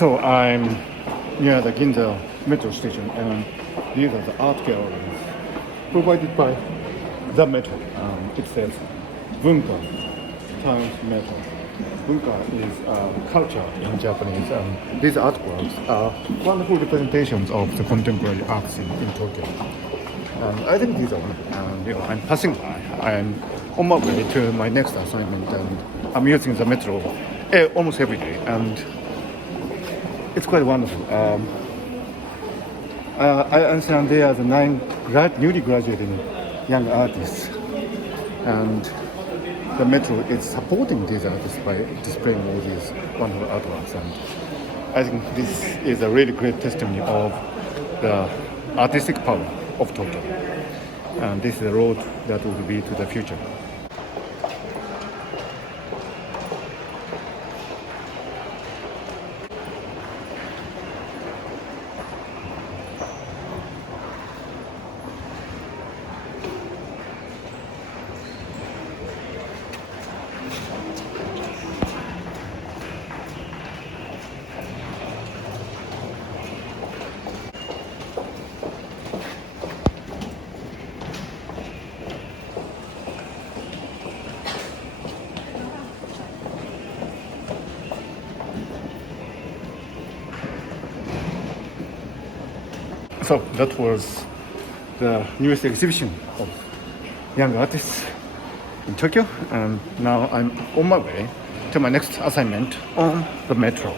So I'm near the Ginza metro station, and these are the art galleries provided by the metro. It says Bunka times metro. Bunka is culture in Japanese. These artworks are wonderful representations of the contemporary arts in Tokyo. I think these are wonderful. I'm passing by. I'm on my way to my next assignment, and I'm using the metro almost every day, and it's quite wonderful. I understand there are the newly graduating young artists, and the metro is supporting these artists by displaying all these wonderful artworks. And I think this is a really great testimony of the artistic power of Tokyo. And this is the road that will lead to the future. So that was the newest exhibition of young artists in Tokyo, and now I'm on my way to my next assignment on the metro.